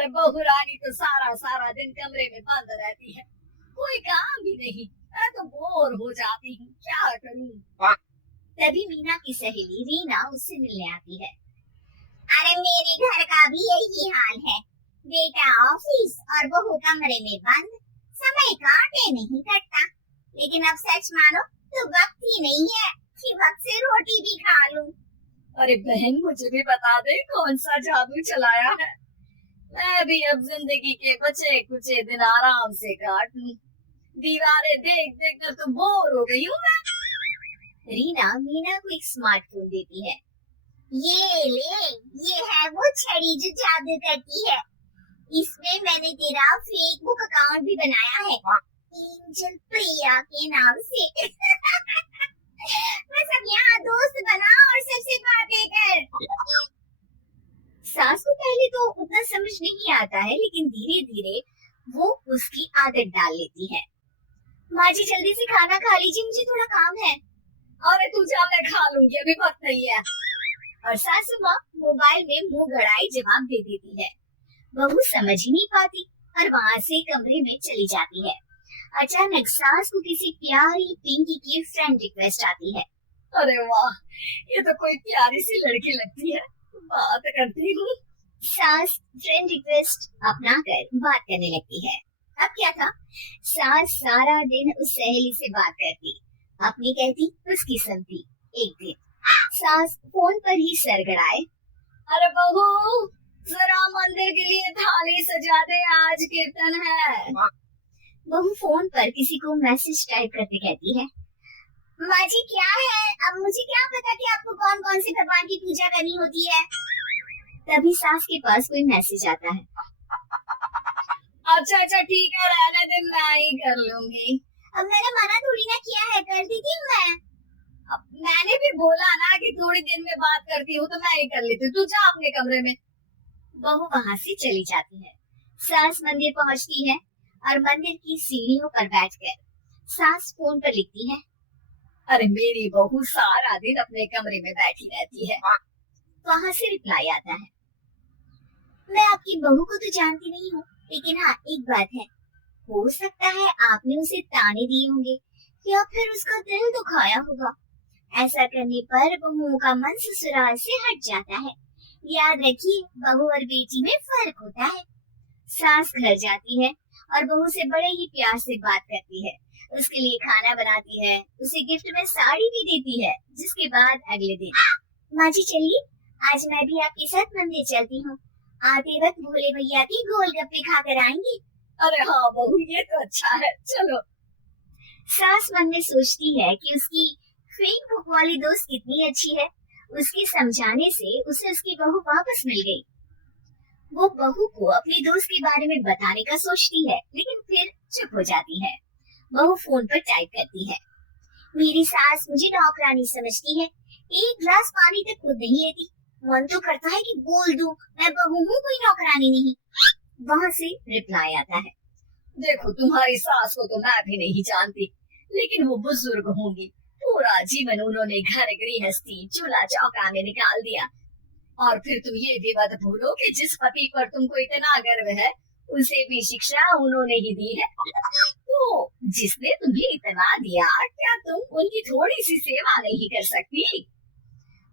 अरे बहू रानी तो सारा सारा दिन कमरे में बंद रहती है, कोई काम भी नहीं। मैं तो बोर हो जाती हूँ, क्या करूँ। तभी मीना की सहेली रीना उससे मिलने आती है। अरे मेरे घर का भी यही हाल है, बेटा ऑफिस और बहू कमरे में बंद, समय काटे नहीं कटता। लेकिन अब सच मानो तो वक्त ही नहीं है कि वक्त से रोटी भी खा लूं। अरे बहन, मुझे भी बता दे कौन सा जादू चलाया है, मैं भी अब जिंदगी के बचे कुचे दिन आराम से काट लूं। दीवारें देख देख कर तो बोर हो गई हूँ मैं। रीना मीना को एक स्मार्टफोन देती है। ये ले, ये है वो छड़ी जो जादू करती है। इसमें मैंने तेरा फेसबुक अकाउंट भी बनाया है, एंजल प्रिया के नाम से। बस अब यहाँ दोस्त बना और सबसे बातें कर। सास को पहले तो उतना समझ नहीं आता है, लेकिन धीरे धीरे वो उसकी आदत डाल लेती है। माँ जी जल्दी से खाना खा लीजिए, मुझे थोड़ा काम है। अरे तू जा, मैं खा लूंगी, अभी वक्त नहीं है। और सासू माँ मोबाइल में मुंह गड़ाई जवाब दे देती है। बहू समझ ही नहीं पाती और वहाँ से कमरे में चली जाती है। अचानक सास को किसी प्यारी पिंकी की फ्रेंड रिक्वेस्ट आती है। अरे वाह, ये तो कोई प्यारी सी लड़की लगती है, बात करती हूँ। सास फ्रेंड रिक्वेस्ट अपनाकर बात करने लगती है। अब क्या था, सास सारा दिन उस सहेली से बात करती, अपनी कहती उसकी सुनती। एक दिन सास फोन पर ही सरगड़ाए। अरे बहू, जरा मंदिर के लिए थाली सजा दे, आज कीर्तन है। बहू फोन पर किसी को मैसेज टाइप करते कहती है। माँ जी क्या है, अब मुझे क्या पता कि आपको कौन कौन से भगवान की पूजा करनी होती है। तभी सास के पास कोई मैसेज आता है। अच्छा ठीक है, रहने दे, मैं ही कर लूंगी। अब मैंने मना थोड़ी ना किया है, कर देती हूँ मैं। अब मैंने भी बोला ना कि थोड़ी देर में बात करती हूँ, तो मैं ही कर लेती हूँ, तू जा अपने कमरे में। बहू वहाँ से चली जाती है। सास मंदिर पहुँचती है और मंदिर की सीढ़ियों पर बैठकर सास फोन पर लिखती है। अरे मेरी बहू सारा दिन अपने कमरे में बैठी रहती है। वहाँ से रिप्लाई आता है। मैं आपकी बहू को तो जानती नहीं हूँ, लेकिन हाँ एक बात है, हो सकता है आपने उसे ताने दिए होंगे या फिर उसका दिल दुखाया होगा। ऐसा करने पर बहुओं का मन ससुराल से हट जाता है। याद रखिए, बहू और बेटी में फर्क होता है। सास घर जाती है और बहू से बड़े ही प्यार से बात करती है, उसके लिए खाना बनाती है, उसे गिफ्ट में साड़ी भी देती है। जिसके बाद अगले दिन, माँ जी चलिए, आज मैं भी आपके साथ मंदिर चलती हूँ, आते वक्त भोले भैया के गोलगप्पे खाकर आएंगी। अरे हाँ बहू, ये तो अच्छा है, चलो। सास मन में सोचती है कि उसकी फेसबुक वाली दोस्त कितनी अच्छी है, उसके समझाने से उसे उसकी बहू वापस मिल गई। वो बहू को अपनी दोस्त के बारे में बताने का सोचती है, लेकिन फिर चुप हो जाती है। बहू फोन पर टाइप करती है। मेरी सास मुझे नौकरानी समझती है, एक गिलास पानी तक खुद नहीं लेती। मन तो करता है कि बोल दूं, मैं बहू हूँ, कोई नौकरानी नहीं। वहाँ से रिप्लाई आता है। देखो, तुम्हारी सास को तो मैं भी नहीं जानती, लेकिन वो बुजुर्ग होंगी, पूरा जीवन उन्होंने घर गृहस्थी चूल्हा चौका में निकाल दिया। और फिर तुम ये भी मत भूलो कि जिस पति पर तुमको इतना गर्व है, उसे भी शिक्षा उन्होंने ही दी है। तो जिसने तुम्हें इतना दिया, क्या तुम उनकी थोड़ी सी सेवा नहीं कर सकती?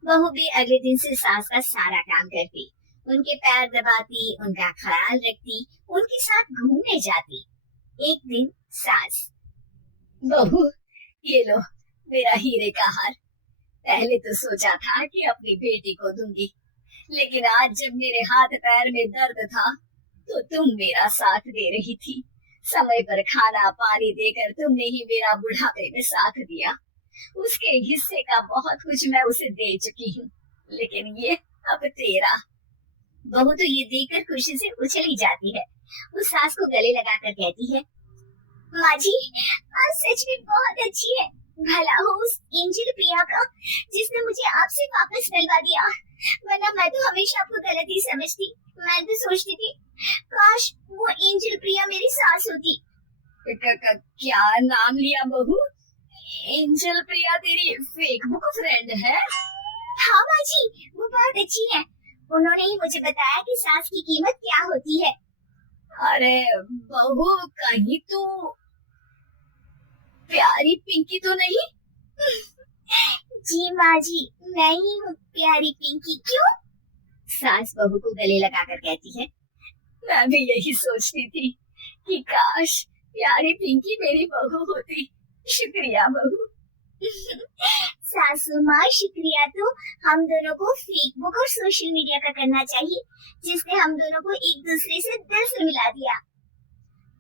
बहू भी अगले दिन से सास का सारा काम करती, उनके पैर दबाती, उनका ख्याल रखती, उनके साथ घूमने जाती। एक दिन सास, बहू ये लो मेरा हीरे का हार। पहले तो सोचा था कि अपनी बेटी को दूंगी, लेकिन आज जब मेरे हाथ पैर में दर्द था, तो तुम मेरा साथ दे रही थी। समय पर खाना पानी देकर तुमने ही मेरा बुढ़ापे में साथ दिया। उसके हिस्से का बहुत कुछ मैं उसे दे चुकी हूँ, लेकिन ये अब तेरा। बहू तो ये देखकर खुशी से उछली जाती है। वो सास को गले लगाकर कहती है, माँ जी आज सच में बहुत अच्छी है। भला हो उस एंजल प्रिया का, जिसने मुझे आपसे वापस मिलवा दिया, वरना मैं तो हमेशा आपको गलत ही समझती। मैं तो सोचती थी काश वो एंजल प्रिया मेरी सास होती। क्या नाम लिया बहू? एंजल प्रिया तेरी फेसबुक फ्रेंड है? हाँ माँ जी, वो बहुत अच्छी है। उन्होंने ही मुझे बताया कि सास की कीमत क्या होती है। अरे बहू, कहीं तू प्यारी पिंकी तो नहीं? जी माँ जी, मैं ही हूँ प्यारी पिंकी। क्यों? सास बहू को गले लगाकर कहती है। मैं भी यही सोचती थी कि काश प्यारी पिंकी मेरी बहू होती। शुक्रिया बहू। सासू माँ, शुक्रिया तो हम दोनों को फेसबुक और सोशल मीडिया का करना चाहिए, जिसने हम दोनों को एक दूसरे से दिल से मिला दिया।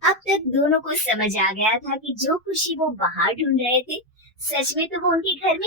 अब तक दोनों को समझ आ गया था कि जो खुशी वो बाहर ढूंढ रहे थे, सच में तो वो उनके घर में